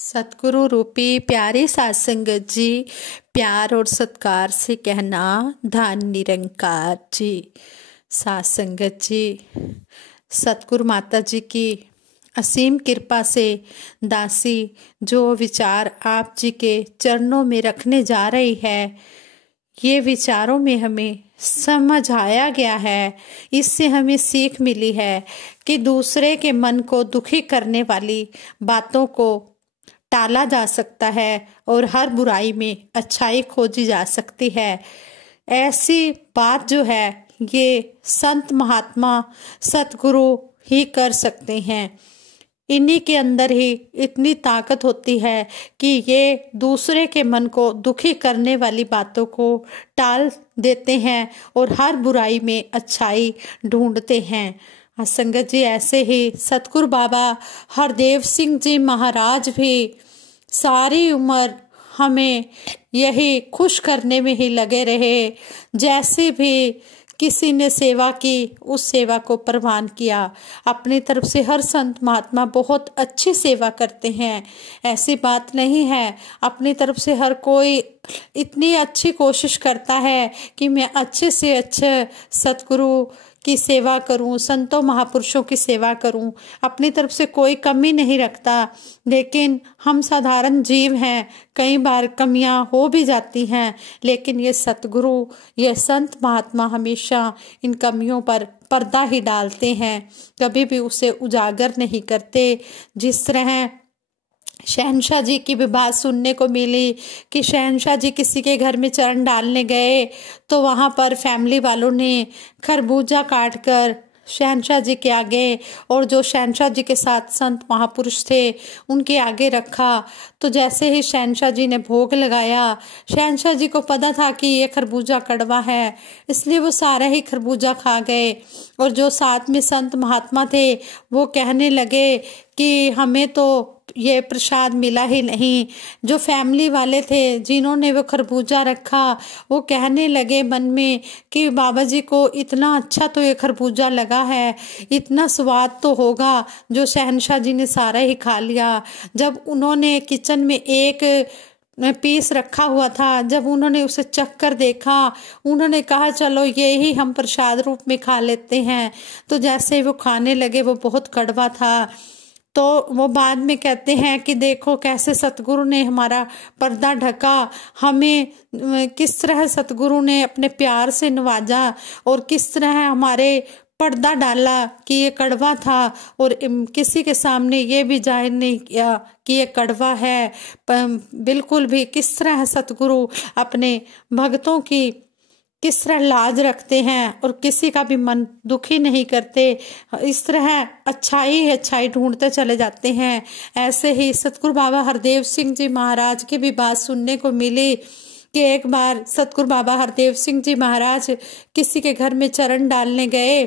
सतगुरु रूपी प्यारे साध संगत जी, प्यार और सत्कार से कहना धन निरंकार जी। साध संगत जी, सतगुरु माता जी की असीम कृपा से दासी जो विचार आप जी के चरणों में रखने जा रही है, ये विचारों में हमें समझ आया गया है। इससे हमें सीख मिली है कि दूसरे के मन को दुखी करने वाली बातों को टाला जा सकता है और हर बुराई में अच्छाई खोजी जा सकती है। ऐसी बात जो है ये संत महात्मा सतगुरु ही कर सकते हैं। इन्हीं के अंदर ही इतनी ताकत होती है कि ये दूसरे के मन को दुखी करने वाली बातों को टाल देते हैं और हर बुराई में अच्छाई ढूंढते हैं। संगत जी, ऐसे ही सतगुरु बाबा हरदेव सिंह जी महाराज भी सारी उम्र हमें यही खुश करने में ही लगे रहे। जैसे भी किसी ने सेवा की, उस सेवा को प्रवान किया। अपनी तरफ से हर संत महात्मा बहुत अच्छी सेवा करते हैं, ऐसी बात नहीं है। अपनी तरफ से हर कोई इतनी अच्छी कोशिश करता है कि मैं अच्छे से अच्छे सतगुरु की सेवा करूं, संतों महापुरुषों की सेवा करूं। अपनी तरफ से कोई कमी नहीं रखता, लेकिन हम साधारण जीव हैं, कई बार कमियां हो भी जाती हैं। लेकिन ये सतगुरु, ये संत महात्मा हमेशा इन कमियों पर पर्दा ही डालते हैं, कभी भी उसे उजागर नहीं करते। जिस तरह शहनशाह जी की भी बात सुनने को मिली कि शहनशाह जी किसी के घर में चरण डालने गए तो वहां पर फैमिली वालों ने खरबूजा काट कर शहनशाह जी के आगे और जो शहनशाह जी के साथ संत महापुरुष थे उनके आगे रखा। तो जैसे ही शहनशाह जी ने भोग लगाया, शहनशाह जी को पता था कि ये खरबूजा कड़वा है, इसलिए वो सारा ही खरबूजा खा गए। और जो साथ में संत महात्मा थे वो कहने लगे कि हमें तो ये प्रसाद मिला ही नहीं। जो फैमिली वाले थे जिन्होंने वो खरबूजा रखा, वो कहने लगे मन में कि बाबा जी को इतना अच्छा तो ये खरबूजा लगा है, इतना स्वाद तो होगा। जो शहनशाह जी ने सारा ही खा लिया। जब उन्होंने किचन में एक पीस रखा हुआ था, जब उन्होंने उसे चख कर देखा, उन्होंने कहा चलो ये ही हम प्रसाद रूप में खा लेते हैं। तो जैसे वो खाने लगे वो बहुत कड़वा था। तो वो बाद में कहते हैं कि देखो कैसे सतगुरु ने हमारा पर्दा ढका, हमें किस तरह सतगुरु ने अपने प्यार से नवाजा और किस तरह हमारे पर्दा डाला कि ये कड़वा था और किसी के सामने ये भी जाहिर नहीं किया कि ये कड़वा है। बिल्कुल भी किस तरह सतगुरु अपने भक्तों की किस तरह लाज रखते हैं और किसी का भी मन दुखी नहीं करते। इस तरह अच्छाई ढूंढते चले जाते हैं। ऐसे ही सतगुरु बाबा हरदेव सिंह जी महाराज की भी बात सुनने को मिली कि एक बार सतगुरु बाबा हरदेव सिंह जी महाराज किसी के घर में चरण डालने गए।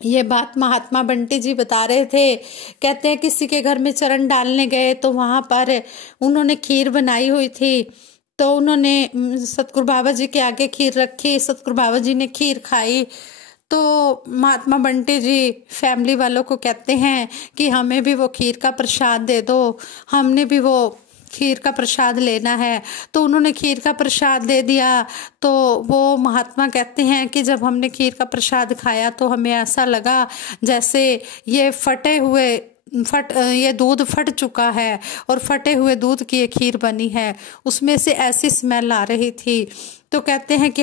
ये बात महात्मा बंटी जी बता रहे थे। कहते हैं किसी के घर में चरण डालने गए तो वहां पर उन्होंने खीर बनाई हुई थी। तो उन्होंने सतगुरु बाबा जी के आगे खीर रखी, सतगुरु बाबा जी ने खीर खाई। तो महात्मा बंटी जी फैमिली वालों को कहते हैं कि हमें भी वो खीर का प्रसाद दे दो, हमने भी वो खीर का प्रसाद लेना है। तो उन्होंने खीर का प्रसाद दे दिया। तो वो महात्मा कहते हैं कि जब हमने खीर का प्रसाद खाया तो हमें ऐसा लगा जैसे ये ये दूध फट चुका है और फटे हुए दूध की ये खीर बनी है, उसमें से ऐसी स्मेल आ रही थी। तो कहते हैं कि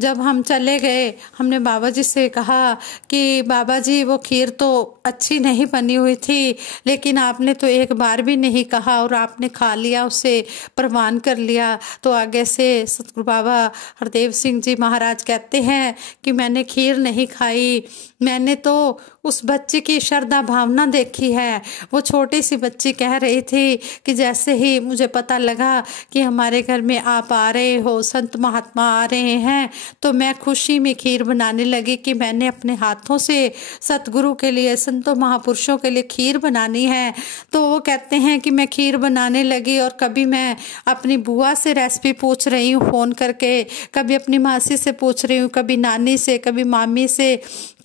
जब हम चले गए, हमने बाबा जी से कहा कि बाबा जी वो खीर तो अच्छी नहीं बनी हुई थी, लेकिन आपने तो एक बार भी नहीं कहा और आपने खा लिया, उसे प्रवान कर लिया। तो आगे से सतगुरु बाबा हरदेव सिंह जी महाराज कहते हैं कि मैंने खीर नहीं खाई, मैंने तो उस बच्चे की श्रद्धा भावना देखी है। वो छोटी सी बच्ची कह रही थी कि जैसे ही मुझे पता लगा कि हमारे घर में आप आ रहे हो, संत संत महात्मा आ रहे हैं, तो मैं खुशी में खीर बनाने लगी कि मैंने अपने हाथों से सतगुरु के लिए, संतों महापुरुषों के लिए खीर बनानी है। तो वो कहते हैं कि मैं खीर बनाने लगी और कभी मैं अपनी बुआ से रेसिपी पूछ रही हूँ फ़ोन करके, कभी अपनी मासी से पूछ रही हूँ, कभी नानी से, कभी मामी से,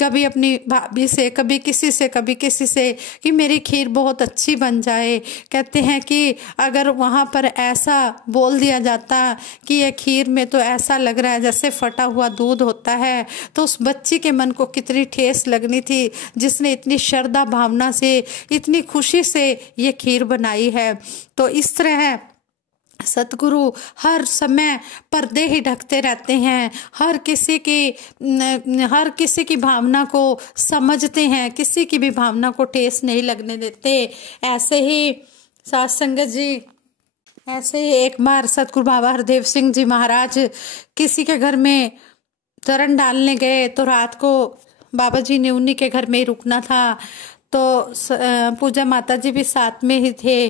कभी अपनी भाभी से, कभी किसी से, कभी किसी से, कि मेरी खीर बहुत अच्छी बन जाए। कहते हैं कि अगर वहाँ पर ऐसा बोल दिया जाता कि ये खीर में तो ऐसा लग रहा है जैसे फटा हुआ दूध होता है, तो उस बच्ची के मन को कितनी ठेस लगनी थी जिसने इतनी श्रद्धा भावना से, इतनी खुशी से ये खीर बनाई है। तो इस तरह सतगुरु हर समय पर्दे ही ढकते रहते हैं, हर किसी की भावना को समझते हैं, किसी की भी भावना को ठेस नहीं लगने देते। ऐसे ही साथ संगत जी, ऐसे ही एक बार सतगुरु बाबा हरदेव सिंह जी महाराज किसी के घर में चरण डालने गए, तो रात को बाबा जी ने उन्हीं के घर में ही रुकना था। तो पूजा माता जी भी साथ में ही थे।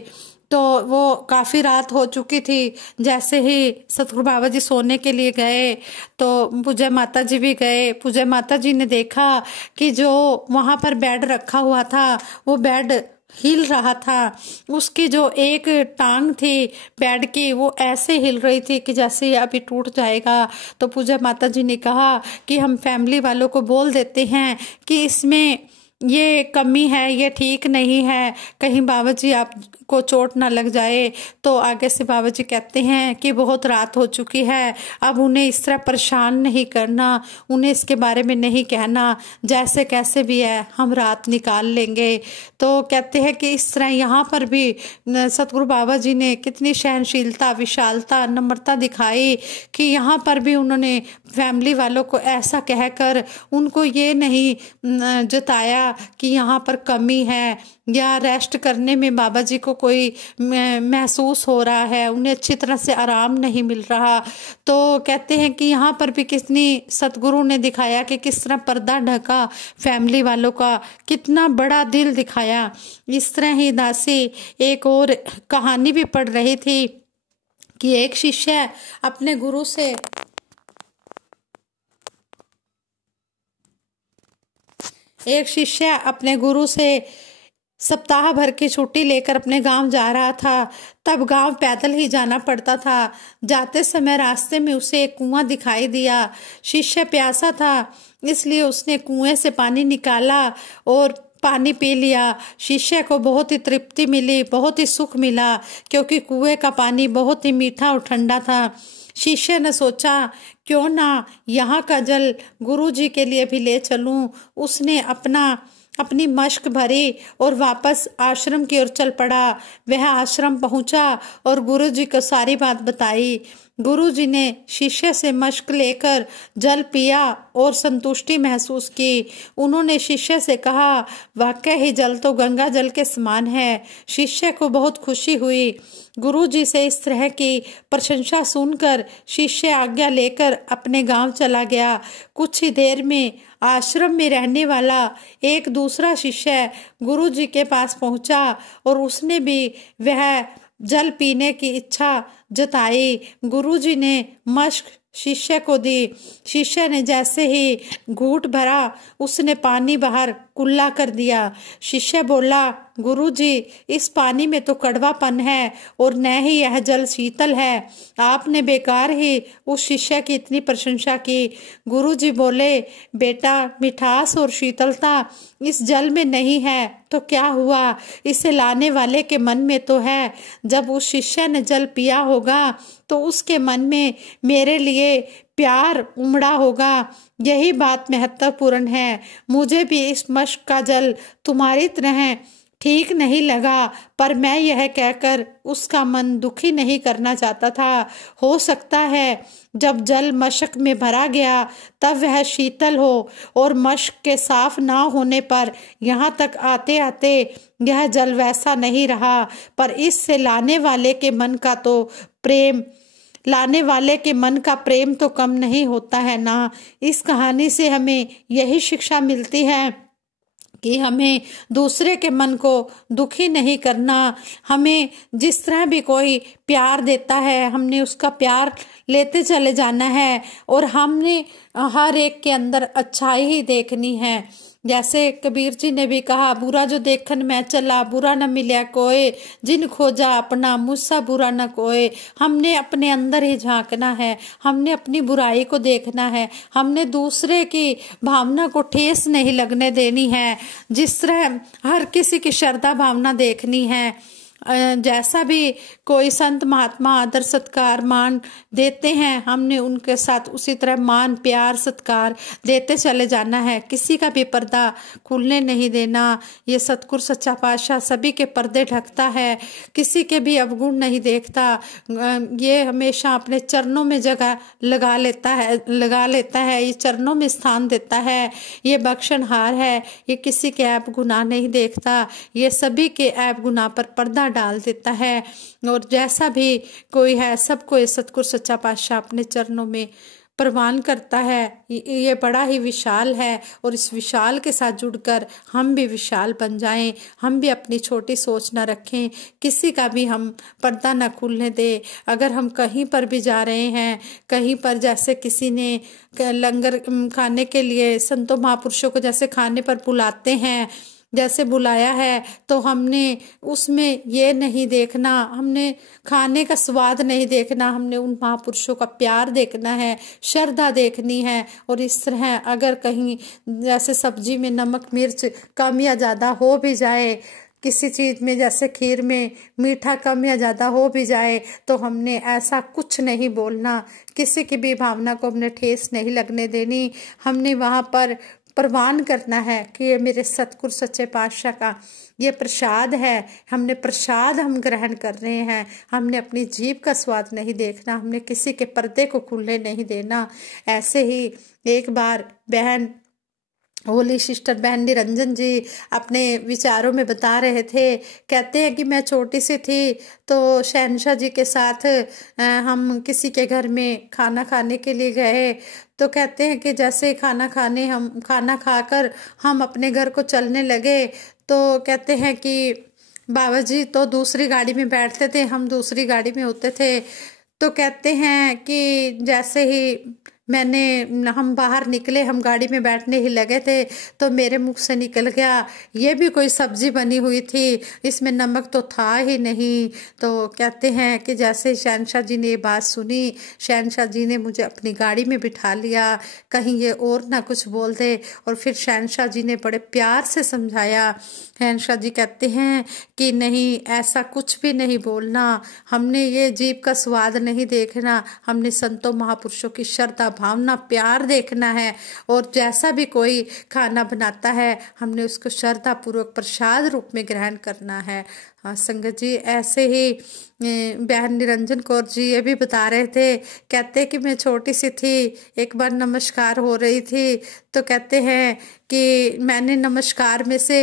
तो वो काफ़ी रात हो चुकी थी। जैसे ही सतगुरु बाबा जी सोने के लिए गए तो पूजा माता जी भी गए। पूजा माता जी ने देखा कि जो वहाँ पर बेड रखा हुआ था वो बेड हिल रहा था। उसकी जो एक टांग थी बेड की वो ऐसे हिल रही थी कि जैसे ये अभी टूट जाएगा। तो पूजा माता जी ने कहा कि हम फैमिली वालों को बोल देते हैं कि इसमें ये कमी है, ये ठीक नहीं है, कहीं बाबा जी आपको चोट ना लग जाए। तो आगे से बाबा जी कहते हैं कि बहुत रात हो चुकी है, अब उन्हें इस तरह परेशान नहीं करना, उन्हें इसके बारे में नहीं कहना, जैसे कैसे भी है हम रात निकाल लेंगे। तो कहते हैं कि इस तरह यहाँ पर भी सतगुरु बाबा जी ने कितनी सहनशीलता, विशालता, नम्रता दिखाई कि यहाँ पर भी उन्होंने फैमिली वालों को ऐसा कहकर उनको ये नहीं जताया कि यहाँ पर कमी है या रेस्ट करने में बाबा जी को कोई महसूस हो रहा है, उन्हें अच्छी तरह से आराम नहीं मिल रहा। तो कहते हैं कि यहाँ पर भी कितनी सतगुरु ने दिखाया कि किस तरह पर्दा ढका, फैमिली वालों का कितना बड़ा दिल दिखाया। इस तरह ही दासी एक और कहानी भी पढ़ रही थी कि एक शिष्य अपने गुरु से सप्ताह भर की छुट्टी लेकर अपने गांव जा रहा था। तब गांव पैदल ही जाना पड़ता था। जाते समय रास्ते में उसे एक कुआं दिखाई दिया। शिष्य प्यासा था, इसलिए उसने कुएं से पानी निकाला और पानी पी लिया। शिष्य को बहुत ही तृप्ति मिली, बहुत ही सुख मिला, क्योंकि कुएं का पानी बहुत ही मीठा और ठंडा था। शिष्य ने सोचा क्यों ना यहाँ का जल गुरु जी के लिए भी ले चलूं। उसने अपनी मश्क भरी और वापस आश्रम की ओर चल पड़ा। वह आश्रम पहुंचा और गुरु जी को सारी बात बताई। गुरु जी ने शिष्य से मश्क लेकर जल पिया और संतुष्टि महसूस की। उन्होंने शिष्य से कहा, वाकई ही जल तो गंगा जल के समान है। शिष्य को बहुत खुशी हुई। गुरु जी से इस तरह की प्रशंसा सुनकर शिष्य आज्ञा लेकर अपने गांव चला गया। कुछ ही देर में आश्रम में रहने वाला एक दूसरा शिष्य गुरु जी के पास पहुंचा और उसने भी वह जल पीने की इच्छा जताई। गुरुजी ने मश्क शिष्य को दी। शिष्य ने जैसे ही घूंट भरा उसने पानी बाहर कुल्ला कर दिया। शिष्य बोला, गुरुजी, इस पानी में तो कड़वापन है और न ही यह जल शीतल है। आपने बेकार ही उस शिष्य की इतनी प्रशंसा की। गुरुजी बोले, बेटा, मिठास और शीतलता इस जल में नहीं है तो क्या हुआ, इसे लाने वाले के मन में तो है। जब उस शिष्य ने जल पिया होगा तो उसके मन में मेरे लिए प्यार उमड़ा होगा। यही बात महत्वपूर्ण है। मुझे भी इस मश्क का जल तुम्हारी तरह ठीक नहीं लगा, पर मैं यह कहकर उसका मन दुखी नहीं करना चाहता था। हो सकता है जब जल मशक में भरा गया तब वह शीतल हो और मशक के साफ ना होने पर यहाँ तक आते आते यह जल वैसा नहीं रहा। पर इससे लाने वाले के मन का प्रेम तो कम नहीं होता है ना। इस कहानी से हमें यही शिक्षा मिलती है कि हमें दूसरे के मन को दुखी नहीं करना। हमें जिस तरह भी कोई प्यार देता है हमने उसका प्यार लेते चले जाना है, और हमने हर एक के अंदर अच्छाई ही देखनी है। जैसे कबीर जी ने भी कहा, बुरा जो देखन मैं चला, बुरा न मिल्या कोय, जिन खोजा अपना मुझसा बुरा न कोय। हमने अपने अंदर ही झांकना है, हमने अपनी बुराई को देखना है, हमने दूसरे की भावना को ठेस नहीं लगने देनी है। जिस तरह हर किसी की श्रद्धा भावना देखनी है, जैसा भी कोई संत महात्मा आदर सत्कार मान देते हैं हमने उनके साथ उसी तरह मान प्यार सत्कार देते चले जाना है। किसी का भी पर्दा खुलने नहीं देना। ये सतगुर सच्चा पातशाह सभी के पर्दे ढकता है, किसी के भी अवगुण नहीं देखता। ये हमेशा अपने चरणों में जगह लगा लेता है, ये चरणों में स्थान देता है। ये बख्शनहार है, ये किसी के ऐब गुनाह नहीं देखता, ये सभी के ऐब गुनाह पर पर्दा डाल देता है। और जैसा भी कोई है सबको ये सतगुर सच्चा पातशाह अपने चरणों में प्रवान करता है। ये बड़ा ही विशाल है, और इस विशाल के साथ जुड़कर हम भी विशाल बन जाएं। हम भी अपनी छोटी सोच न रखें, किसी का भी हम पर्दा न खुलने दें। अगर हम कहीं पर भी जा रहे हैं, कहीं पर जैसे किसी ने लंगर खाने के लिए संतों महापुरुषों को जैसे खाने पर बुलाते हैं, जैसे बुलाया है, तो हमने उसमें ये नहीं देखना, हमने खाने का स्वाद नहीं देखना, हमने उन महापुरुषों का प्यार देखना है, श्रद्धा देखनी है। और इस तरह अगर कहीं जैसे सब्जी में नमक मिर्च कम या ज़्यादा हो भी जाए, किसी चीज़ में जैसे खीर में मीठा कम या ज़्यादा हो भी जाए, तो हमने ऐसा कुछ नहीं बोलना, किसी की भी भावना को हमने ठेस नहीं लगने देनी। हमने वहाँ पर प्रवान करना है कि ये मेरे सतगुर सच्चे पातशाह का ये प्रसाद है, हमने प्रसाद हम ग्रहण कर रहे हैं। हमने अपनी जीभ का स्वाद नहीं देखना, हमने किसी के पर्दे को खुलने नहीं देना। ऐसे ही एक बार बहन होली सिस्टर बहन निरंजन जी अपने विचारों में बता रहे थे, कहते हैं कि मैं छोटी सी थी तो शहनशाह जी के साथ हम किसी के घर में खाना खाने के लिए गए। तो कहते हैं कि जैसे खाना खाकर हम अपने घर को चलने लगे, तो कहते हैं कि बाबा जी तो दूसरी गाड़ी में बैठते थे, हम दूसरी गाड़ी में होते थे। तो कहते हैं कि जैसे ही हम बाहर निकले, हम गाड़ी में बैठने ही लगे थे, तो मेरे मुख से निकल गया, ये भी कोई सब्जी बनी हुई थी, इसमें नमक तो था ही नहीं। तो कहते हैं कि जैसे शहनशाह जी ने ये बात सुनी, शहनशाह जी ने मुझे अपनी गाड़ी में बिठा लिया, कहीं ये और ना कुछ बोल दे। और फिर शहनशाह जी ने बड़े प्यार से समझाया। शहनशाह जी कहते हैं कि नहीं, ऐसा कुछ भी नहीं बोलना, हमने ये जीभ का स्वाद नहीं देखना, हमने संतों महापुरुषों की श्रद्धा भावना प्यार देखना है। और जैसा भी कोई खाना बनाता है हमने उसको श्रद्धा पूर्वक प्रसाद रूप में ग्रहण करना है। हाँ संगत जी, ऐसे ही बहन निरंजन कौर जी ये भी बता रहे थे, कहते कि मैं छोटी सी थी, एक बार नमस्कार हो रही थी, तो कहते हैं कि मैंने नमस्कार में से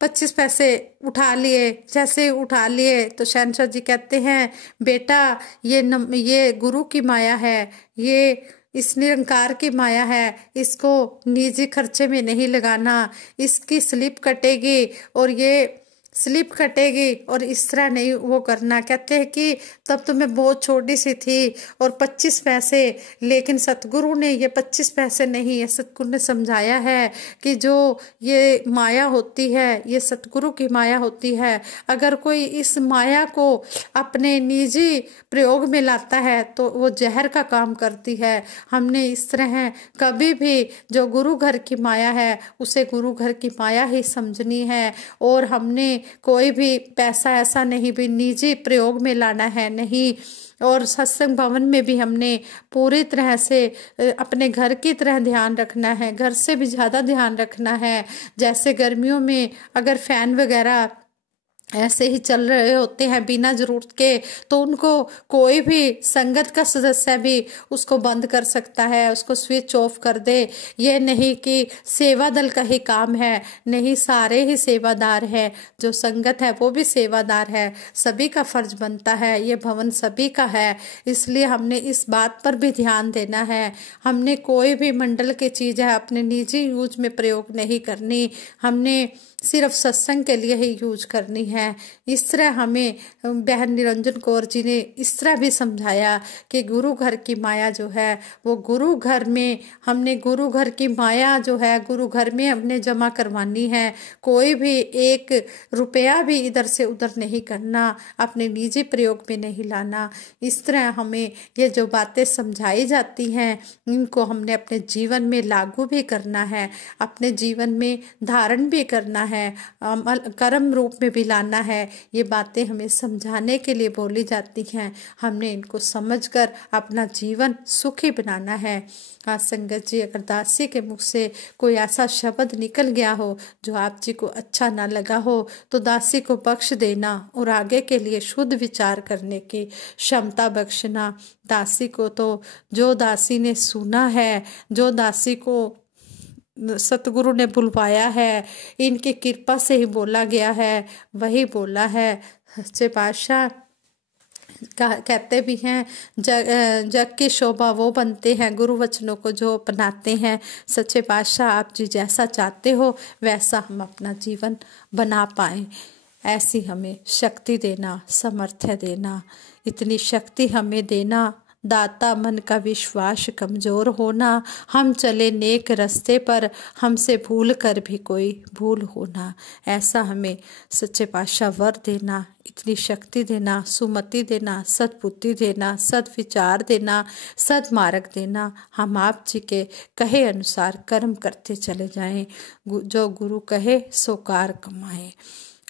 25 पैसे उठा लिए। जैसे उठा लिए तो शहनशाह जी कहते हैं, बेटा ये गुरु की माया है, ये इस निरंकार की माया है, इसको निजी खर्चे में नहीं लगाना, इसकी स्लिप कटेगी और ये स्लिप कटेगी और इस तरह नहीं वो करना। कहते हैं कि तब तो मैं बहुत छोटी सी थी और 25 पैसे, लेकिन सतगुरु ने ये 25 पैसे नहीं है, सतगुरु ने समझाया है कि जो ये माया होती है ये सतगुरु की माया होती है। अगर कोई इस माया को अपने निजी प्रयोग में लाता है तो वो जहर का काम करती है। हमने इस तरह कभी भी जो गुरु घर की माया है उसे गुरु घर की माया ही समझनी है, और हमने कोई भी पैसा ऐसा नहीं भी निजी प्रयोग में लाना है, नहीं। और सत्संग भवन में भी हमने पूरी तरह से अपने घर की तरह ध्यान रखना है, घर से भी ज़्यादा ध्यान रखना है। जैसे गर्मियों में अगर फैन वगैरह ऐसे ही चल रहे होते हैं बिना जरूरत के, तो उनको कोई भी संगत का सदस्य भी उसको बंद कर सकता है, उसको स्विच ऑफ कर दे। ये नहीं कि सेवा दल का ही काम है, नहीं, सारे ही सेवादार है। जो संगत है वो भी सेवादार है, सभी का फर्ज बनता है, ये भवन सभी का है। इसलिए हमने इस बात पर भी ध्यान देना है। हमने कोई भी मंडल की चीज़ है अपने निजी यूज में प्रयोग नहीं करनी, हमने सिर्फ सत्संग के लिए ही यूज करनी है। इस तरह हमें बहन निरंजन कौर जी ने इस तरह भी समझाया कि गुरु घर की माया जो है वो गुरु घर में, हमने गुरु घर की माया जो है गुरु घर में हमने जमा करवानी है। कोई भी एक रुपया भी इधर से उधर नहीं करना, अपने निजी प्रयोग में नहीं लाना। इस तरह हमें ये जो बातें समझाई जाती हैं इनको हमने अपने जीवन में लागू भी करना है, अपने जीवन में धारण भी करना है, अमल कर्म रूप में भी लाना है। ये बातें हमें समझाने के लिए बोली जाती हैं, हमने इनको समझकर अपना जीवन सुखी बनाना है। आज संगत जी, अगर दासी के मुख से कोई ऐसा शब्द निकल गया हो जो आप जी को अच्छा ना लगा हो तो दासी को बख्श देना और आगे के लिए शुद्ध विचार करने की क्षमता बख्शना। दासी को तो जो दासी ने सुना है, जो दासी को सतगुरु ने बुलवाया है, इनकी कृपा से ही बोला गया है, वही बोला है। सच्चे पातशाह कहते भी हैं जग की शोभा वो बनते हैं गुरु वचनों को जो अपनाते हैं। सच्चे पातशाह आप जी जैसा चाहते हो वैसा हम अपना जीवन बना पाएं, ऐसी हमें शक्ति देना, सामर्थ्य देना, इतनी शक्ति हमें देना। दाता मन का विश्वास कमज़ोर होना, हम चले नेक रास्ते पर हमसे भूल कर भी कोई भूल होना। ऐसा हमें सच्चे पातशाह वर देना, इतनी शक्ति देना, सुमति देना, सद्बुद्धि देना, सद्विचार देना, सद्मार्ग देना। हम आप जी के कहे अनुसार कर्म करते चले जाएं, जो गुरु कहे सो कार कमाएं।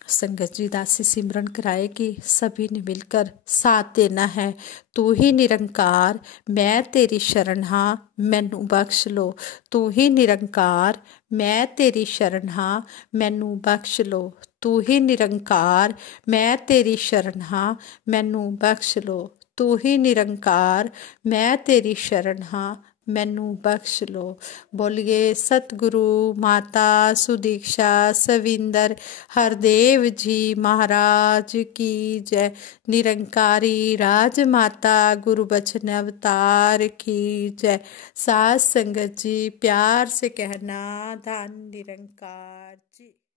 संगत जी दासी सिमरन कराएगी, सभी ने मिलकर साथ देना है। तू ही निरंकार मैं तेरी शरण हाँ, मैनू बख्श लो। तू ही निरंकार मैं तेरी शरण हाँ, मैनू बख्श लो। तू ही निरंकार मैं तेरी शरण हाँ, मैनू बख्श लो। तू ही निरंकार मैं तेरी शरण हाँ, मैनू बख्श लो। बोलिए सतगुरु माता सुदीक्षा सविंदर हरदेव जी महाराज की जय। निरंकारी राजमाता गुरु बचन अवतार की जय। साथ संगत जी प्यार से कहना धन निरंकार जी।